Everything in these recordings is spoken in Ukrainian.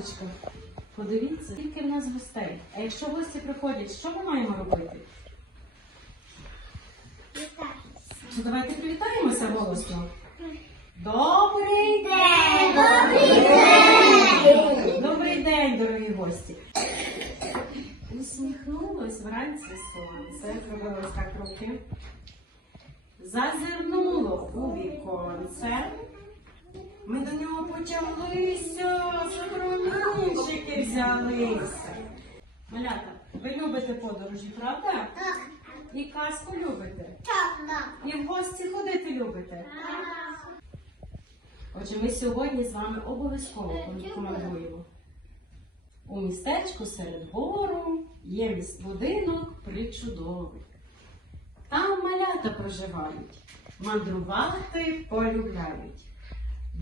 Маляточка, подивіться, скільки в нас гостей. А якщо гості приходять, що ми маємо робити? Що давайте привітаємося голосно. Добрий день! Добрий день! Добрий день, дорогі гості! Усміхнулось вранці сонце, зробило ось так руки. Зазирнуло у віконце. Ми до нього потяглися, за промінчики взялися. Малята, ви любите подорожі, правда? Так, І казку любите. так, так. І в гості ходити любите. Отже, ми сьогодні з вами обов'язково помандруємо. У містечку серед гору є будинок причудовий. Там малята проживають, мандрувати полюбляють.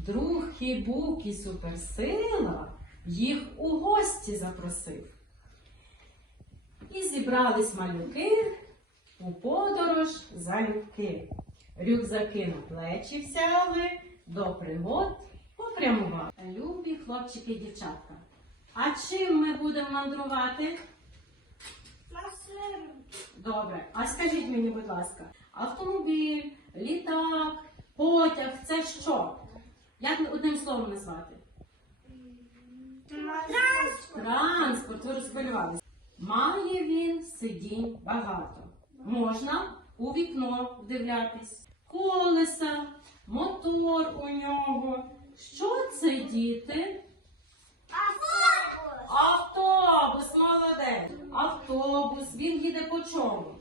Друг Хібук і суперсила їх у гості запросив. І зібрались малюки у подорож залюбки. Рюкзаки на плечі взяли, до пригод попрямували. Любі хлопчики і дівчатка. А чим ми будемо мандрувати? Машина. Добре, а скажіть мені, будь ласка, автомобіль, літак, потяг це що? Як одним словом назвати? Транспорт. Транспорт, ви розхвилювалися. Має він сидінь багато. Можна у вікно вдивлятись. Колеса, мотор у нього. Що це, діти? Автобус. Автобус, молодець. Автобус, він їде по чому?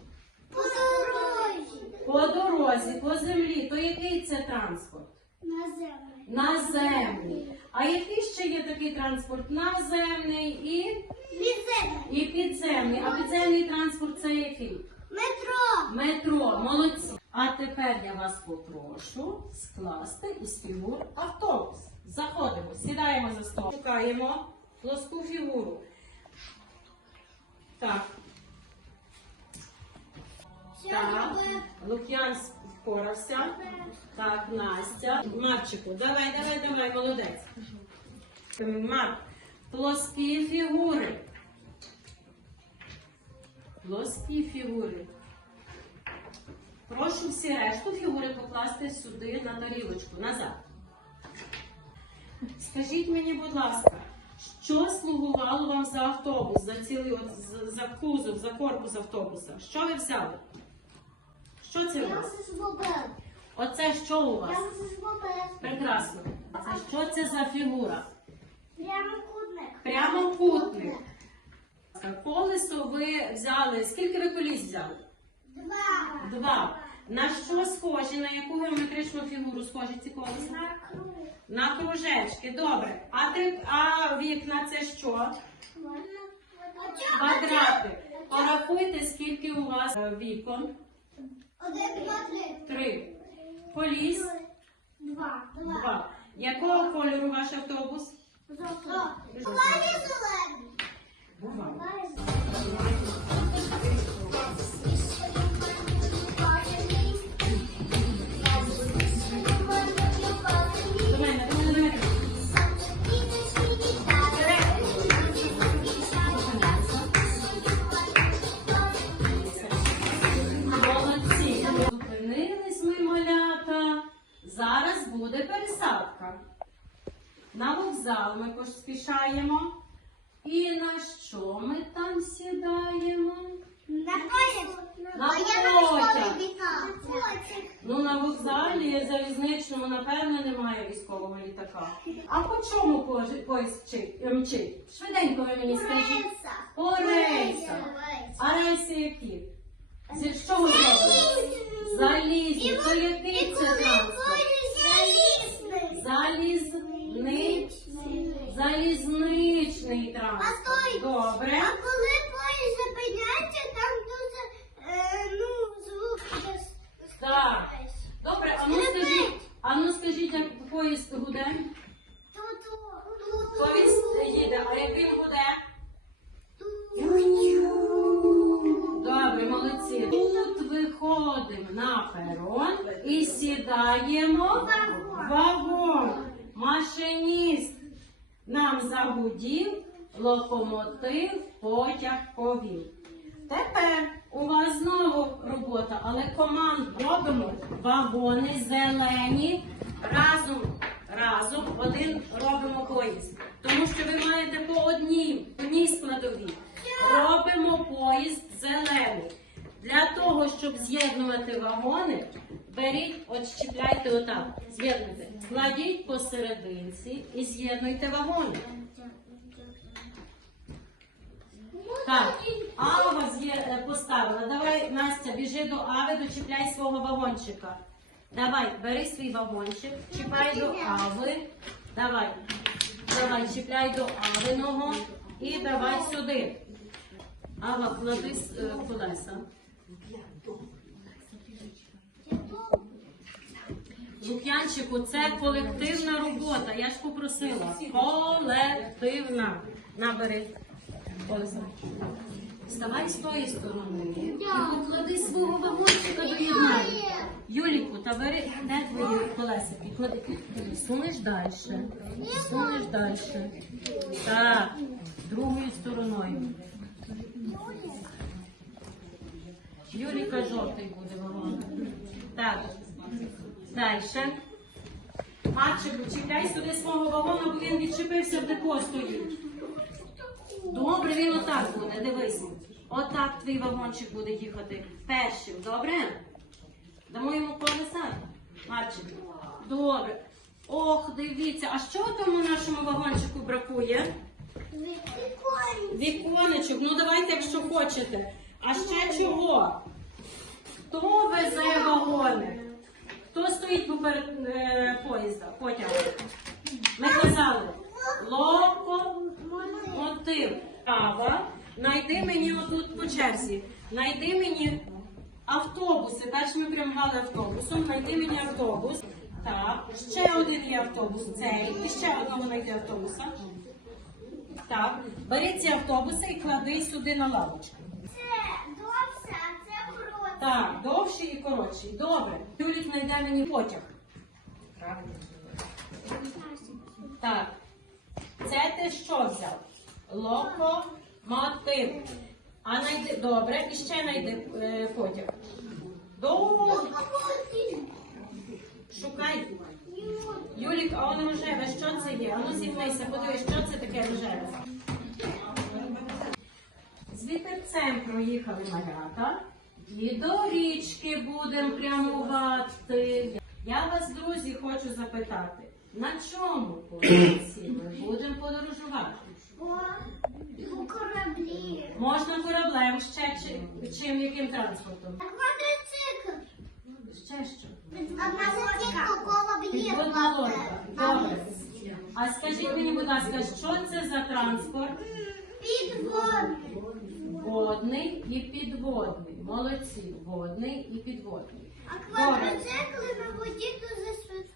По дорозі. По дорозі, по землі. То який це транспорт? На землі. Наземний. А який ще є такий транспорт? Наземний і, Лізина. і підземний. А підземний транспорт це який? Метро. Метро, молодці. А тепер я вас попрошу скласти із фігур автобус. Заходимо, сідаємо за стол. Шукаємо плоску фігуру. Так, так. Лук'ян впорався. Так, Настя. Марчику, давай, давай, давай, молодець. Марк, плоскі фігури. Плоскі фігури. Прошу всі решту фігури покласти сюди на тарілочку, назад. Скажіть мені, будь ласка, що слугувало вам за автобус, за цілий от, за, кузов, за корпус автобуса? Що ви взяли? Що це у вас? Оце що у вас? Прекрасно. Це що це за фігура? Прямокутник. Прямокутник. Колесо ви взяли. Скільки ви коліс взяли? Два. Два. На що схожі? На яку геометричну фігуру схожі ці колеса? На круг. На кружечки. Добре. А ти а вікна це що? Квадрати. Порахуйте, скільки у вас е, вікон. Один, два, три. Три. Поліс. Два. Два. Якого кольору ваш автобус? Золотий. зелений. Буває. Вокзалі залізничному, напевно, немає військового літака. А по чому поїзд мчить? Швиденько ви мені скажіть. По рейсах. А рейси які? З чого зроблені? Залізні. То який це транспорт? Залізний. Залізничний А транспорт. Добре. А коли поїзд зупиняється, там дуже е, ну, звук іде з- з- Так. Добре, а ну скажіть, а ну скажіть, як поїзд гуде? Ту-ту, Поїзд їде, а як він гуде? ту-ту. Добре, молодці. Тут виходимо на перон і сідаємо в вагон. Машиніст Нам загудів, локомотив, потяг повів. Тепер у вас знову робота, але команд робимо вагони зелені. Разом, разом один робимо поїзд. Тому що ви маєте по одній, одній складовій. Робимо поїзд зелений. Для того, щоб з'єднувати вагони, беріть, от щіпляйте отак, з'єднуйте. Кладіть посерединці і з'єднуйте вагони. Так, Ава е, поставила. Давай, Настя, біжи до Ави, дочіпляй свого вагончика. Давай, бери свій вагончик, чіпай до Ави. Давай. Давай, чіпляй до Авиного і давай сюди. Ава, клади е, колеса. Лук'янчику, це колективна робота. Я ж попросила. Колективна. Набери. Колеса. Вставай з тої сторони. І поклади свого вагончика до єднання. Юліку, та бери, де твої? Клади. Сунеш далі. Сунеш далі. Так, другою стороною. Юліка жовтий буде вагон. Так. Далі. Марчику, чіпляй сюди свого вагона, бо він відчепився в депо стоїть. Добре, він отак буде, дивись. Отак твій вагончик буде їхати першим, добре? Дамо йому колеса. Марчик. Добре. Ох, дивіться, а що тому нашому вагончику бракує? Віконечок, ну давайте, якщо хочете. А ще чого? Хто везе вагони? Хто стоїть поперед е, поїзда, потягу? Ми казали. Локомотив. Ава, найди мені отут по черзі. Найди мені автобуси. Перш ми прямували автобусом. Найди мені автобус. Так, ще один є автобус. Цей. І ще одного знайди автобуса. Так, бери ці автобуси і клади сюди на лавочку. Так, довший і коротший. Добре. Юлік знайде мені потяг. Так. Це ти що взяв? Локомотив. А найди. Добре, і ще знайди е, потяг. Добре. Шукай. Юлік, а он рожеве, що це є? Ану зігнися, подивись, що це таке рожеве. З вітерцем проїхали малята. І до річки будемо прямувати. Я вас, друзі, хочу запитати, на чому поїзді ми будемо подорожувати? У кораблі. Можна кораблем ще чи, чим яким транспортом? Квадроцикл. Ще що? Одна лодка. Підводна лодка. Добре. А скажіть мені, будь ласка, що це за транспорт? Підводний. Водний і підводний. Молодці. Водний і підводний. А квадроцикли на воді дуже швидкі.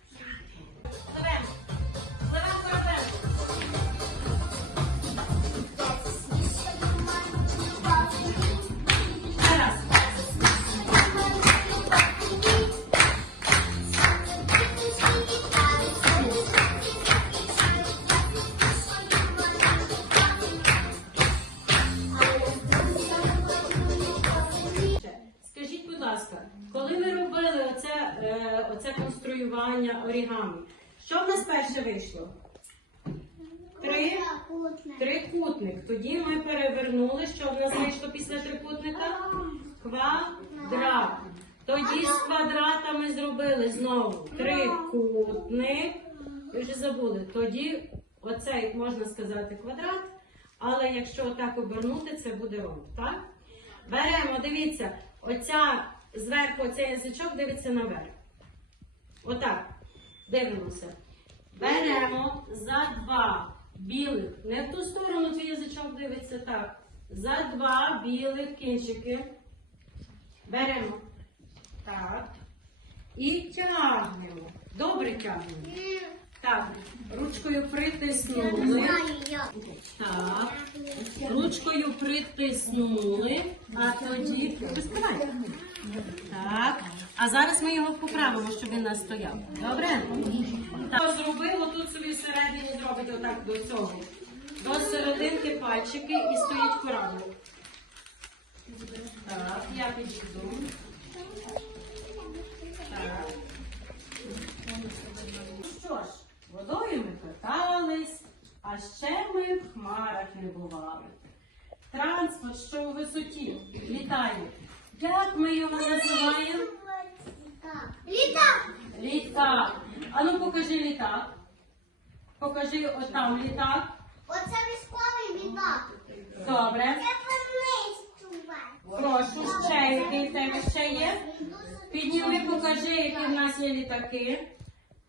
Коли ми робили оце, е, конструювання орігамі, що в нас перше вийшло? Три. Трикутник. Тоді ми перевернули, що в нас вийшло після трикутника? Квадрат. Тоді з квадрата ми зробили знову трикутник. Ви вже забули. Тоді оцей можна сказати квадрат, але якщо отак обернути, це буде ромб. Так? Беремо, дивіться, оця зверху оцей язичок дивиться наверх. Отак. Дивимося. Беремо за два білих. Не в ту сторону твій язичок дивиться так. За два білих кінчики. Беремо. Так. І тягнемо. Добре тягнемо. Так. Ручкою притиснули. Так. Ручкою притиснули. А тоді. Розкривай. Так. А зараз ми його поправимо, щоб він у нас стояв. Добре? Так, зробив, отут собі всередині зробить отак до цього. До серединки пальчики і стоїть кораблик. Так, я підійду. Так. Ну що ж, водою ми катались, а ще ми в хмарах не бували. Транспорт, що у висоті, літає. Як ми його називаємо? Літак. Літак. А ну покажи літак. Покажи отам літак. Оце військовий літак. Добре. Це помистувати. Прошу, ще який в тебе ще є. Підніми, покажи, які в нас є літаки.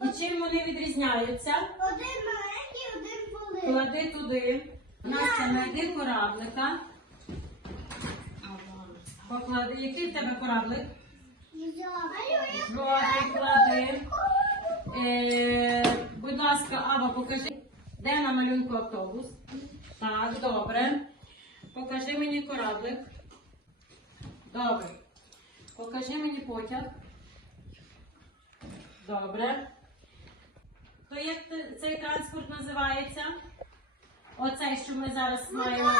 І чим вони відрізняються. Один маленький, один великий. Клади туди. Настя, знайди кораблика. Поклади. Який в тебе кораблик? Жовтий клади. Е, будь ласка, Ава, покажи, де на малюнку автобус. Так, добре. Покажи мені кораблик. Добре. Покажи мені потяг. Добре. То як цей транспорт називається? Оцей, що ми зараз маємо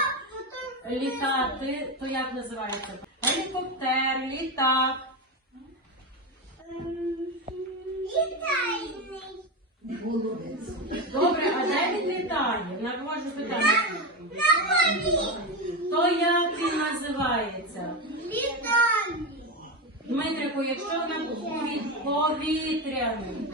літати, то як називається? Гелікоптер, літак. Літайний. Добре, а де він літає? Я можу питання. На воді. То як він називається? Літальний. Дмитрику, якщо на повітряний.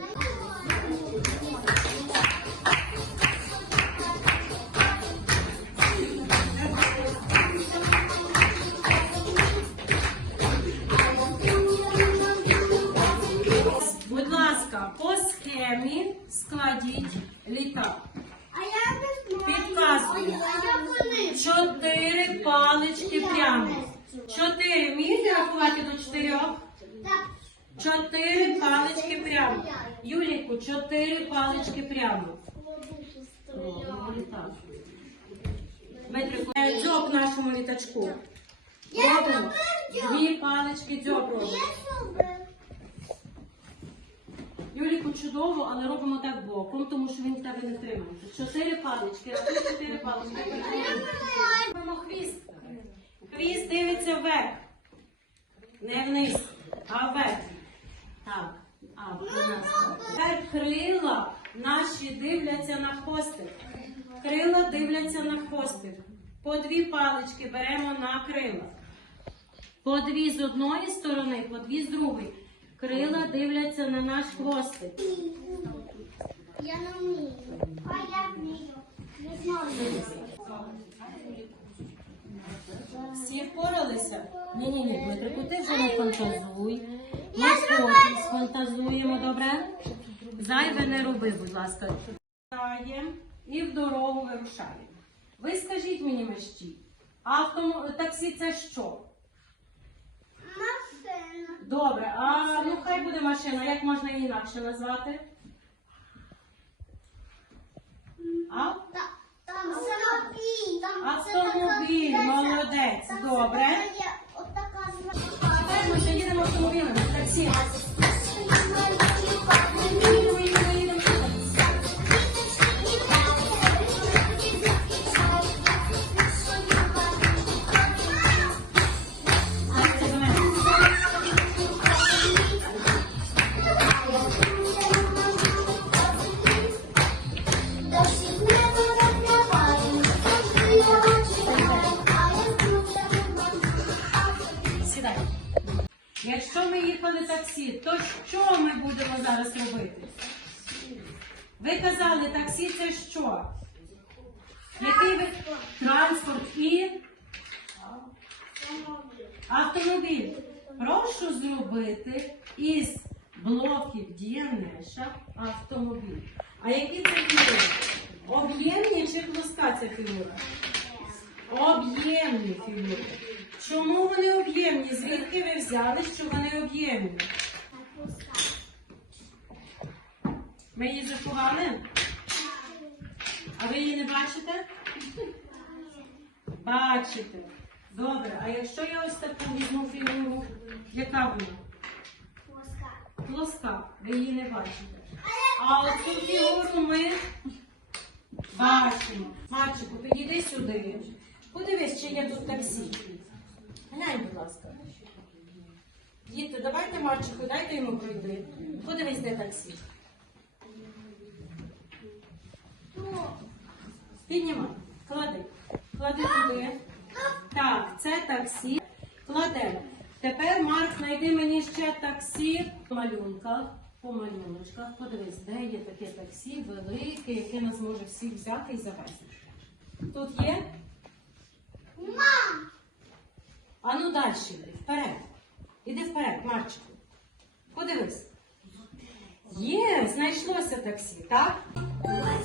Схемі складіть літак. А я не знаю. Підказую. Чотири палички прямо. Чотири. Вмієте рахувати до чотирьох? Так. Чотири палички прямо. Юліку, чотири палички прямо. Дмитрику, е, дзьоб нашому літачку. Дзьоб. Дві палички дзьоб робимо. Юліку чудово, але робимо так боком, тому що він в тебе не тримається. Чотири палички, рахуй чотири палички. Робимо хвіст. Хвіст дивиться вверх. Не вниз, а вверх. Так. А. Тепер крила наші дивляться на хвостик. Крила дивляться на хвостик. По дві палички беремо на крила. По дві з одної сторони, по дві з другої. Крила дивляться на наш хвостик. Я не вмію. А я вмію. Не знаю. Всі впоралися? Ні, ні, ні, Дмитрику, ти вже не фантазуй. Ми Я сфантазуємо, добре? Зайве не роби, будь ласка. І в дорогу вирушаємо. Ви скажіть мені мещі, автомо... таксі це що? Добре, а ну хай буде машина, як можна її інакше назвати? А? Там автомобіль. Автомобіль, молодець, добре. Тепер ми ще їдемо автомобілем, таксі. Прошу зробити із блоків Діанеша автомобіль. А які це фігури? Об'ємні чи плоска ця фігура? Об'ємні фігури. Чому вони об'ємні? Звідки ви взяли, що вони об'ємні? Ми її заховали? А ви її не бачите? Бачите. Добре, а якщо я ось таку візьму фігуру, яка вона? плоска, Плоска, ви її не бачите. А оцю фігуру ми бачимо. Марчику, підійди сюди. Подивись, чи є тут таксі. Глянь, будь ласка. Діти, давайте Марчику, дайте йому пройти. Подивись, де таксі. Піднімай, клади. Клади туди. Так, це таксі. Кладемо. Тепер, Марк, знайди мені ще таксі в малюнках. По малюночках. Подивись, де є таке таксі велике, яке нас може всіх взяти і завезти. Тут є? Мам! А ну далі йди, вперед. Іди вперед, Марчику. Подивись. Є, знайшлося таксі, так? Ми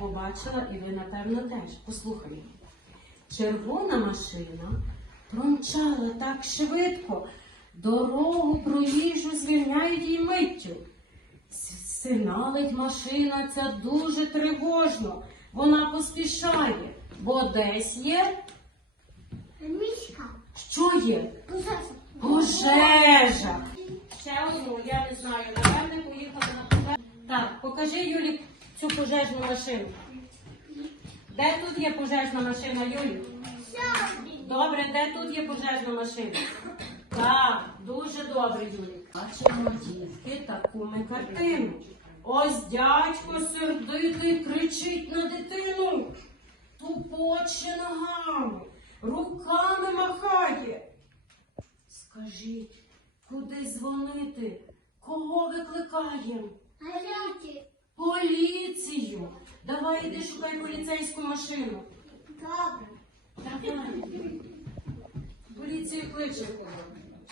побачила, і ви, напевно, теж. Послухайте. Червона машина промчала так швидко, дорогу проїжджу звільняють їй миттю. Сигналить машина ця дуже тривожно. Вона поспішає, бо десь є. Мішка! Що є? Пожежа! Пожежа. Ще одну, я не знаю, напевне, поїхала на. Так, покажи Юлі цю пожежну машину. Де тут є пожежна машина, Юлі? Добре, де тут є пожежна машина? Так, дуже добре, Юлі. Бачимо дітки таку ми картину. Ось дядько сердитий кричить на дитину, тупоче ногами, руками махає. Скажіть, куди дзвонити? Кого викликаємо? Галяті! Поліцію. Давай іди шукай поліцейську машину. Добре! Давай. Поліцію кличе.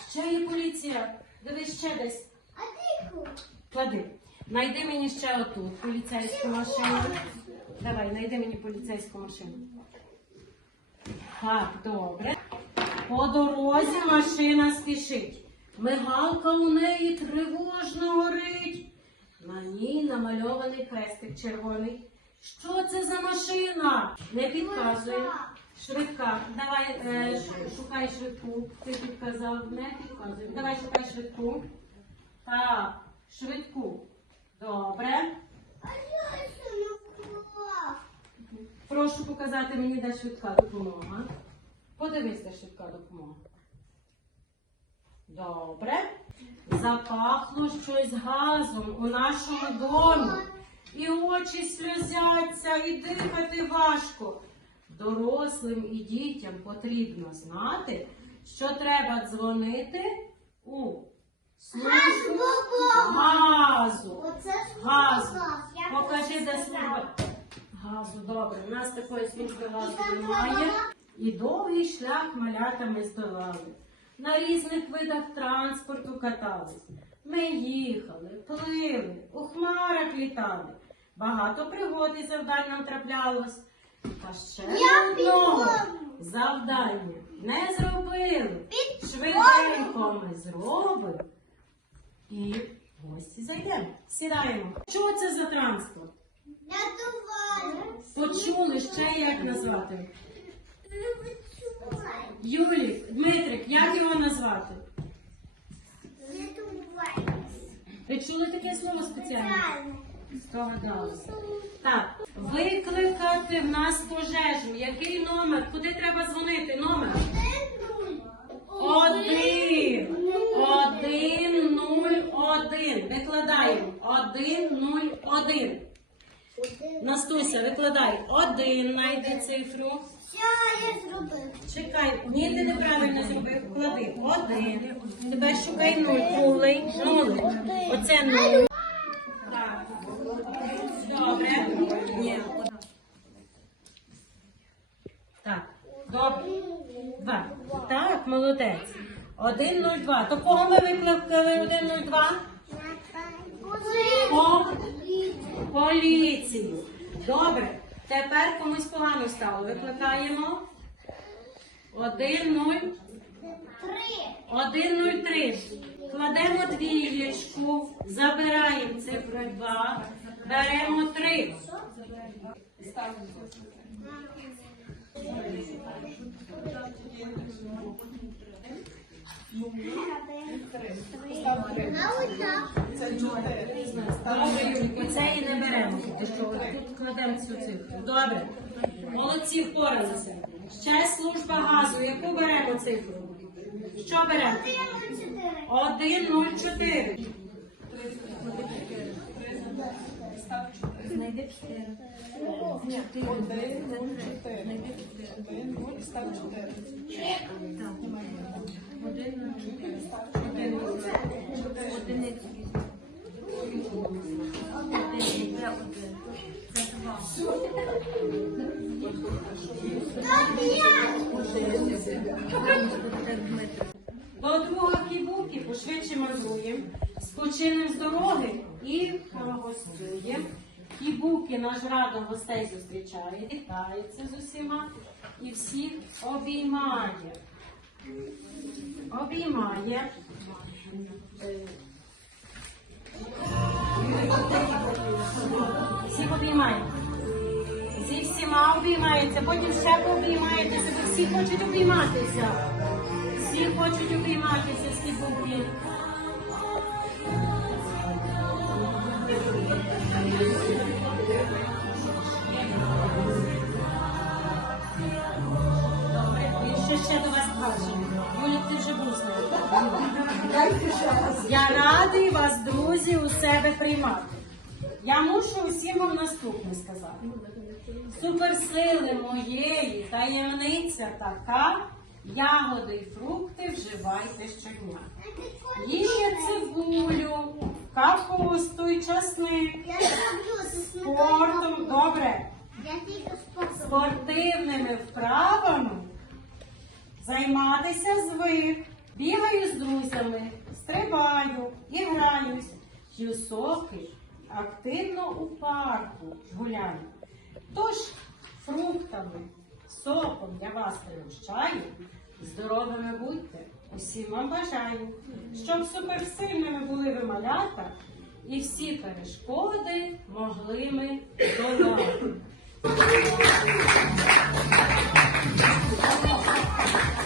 Ще є поліція. Дивись ще десь. А тихо! Клади. Найди мені ще оту поліцейську машину. Давай, найди мені поліцейську машину. Так, добре. По дорозі машина спішить. Мигалка у неї тривожно горить. На ній намальований хрестик червоний. Що це за машина? Не підказує. Швидка. Давай е, шукай швидку. Ти підказав, не підказує. Давай шукай швидку. Так, швидку. Добре. А я ще не була! Прошу показати мені, де швидка допомога. Подивись, де швидка допомога. Добре. Запахло щось газом у нашому домі. І очі сльозяться, і дихати важко. Дорослим і дітям потрібно знати, що треба дзвонити у службу газу. Газу. Покажи, де служба. Газу, добре. У нас такої служби газу немає. І довгий шлях малята ми здолали. На різних видах транспорту катались. Ми їхали, плили, у хмарах літали. Багато пригод і завдань нам траплялось. Та ще одного завдання не зробили. Швиденько ми зробимо. І в гості зайдемо. Сідаємо. Що це за транспорт? Почули ще як назвати? Рятувальник. Рятувальник. Ви чули таке слово спеціальне? Здогадалися. Так, викликати в нас пожежу. Який номер? Куди треба дзвонити? Номер? Один. Один, нуль, один. Викладаємо. Один, нуль, один. Настуся, викладай. Один, найди цифру. Все, я зробив. Чекай, ні, ти неправильно зробив. Клади. Один. Тебе шукай нуль. Круглий. Нуль. Оце нуль. Так. Добре. Ні. Так. Добре. Два. Так, молодець. Один, нуль, два. То кого ми викликали один, нуль, два? По поліцію. Добре. Тепер комусь погано стало. Викликаємо. Один, нуль. Один, нуль, три. Кладемо двієчку, забираємо цифру два, беремо три. Добре, Юлько, це і не беремо, що тут кладемо цю цифру. Добре. Молодці впоралися. Ще служба газу. Яку беремо цифру? Що беремо? 104. Знайди чотири. Один, нуль, чотири. Один, нуль, став чотири. Один, один, одиницю візьми. Один, два. До друга кібуки пошвидше мандруємо, спочинемо з дороги і прогостуємо. Кібуки наш радо гостей зустрічає, вітається з усіма і всіх обіймає. Обіймає. Е, Всіх обіймає. Зі всіма обіймається, потім ще пообіймаєтеся, бо всі хочуть обійматися. Всі хочуть обійматися з кібуки. Ще до вас каже. Юля, ти вже був з нею. Я радий вас, друзі, у себе приймати. Я мушу усім вам наступне сказати. Суперсили моєї таємниця така, ягоди й фрукти вживайте щодня. Їжте цибулю, капусту й часник. Спортом, добре, спортивними вправами займатися звик. Бігаю з друзями, стрибаю і граюсь. П'ю соки, активно у парку гуляю. Тож фруктами, соком я вас пригощаю. Здоровими будьте, усім вам бажаю, щоб суперсильними були ви малята, і всі перешкоди могли ми долати. ハハハハ!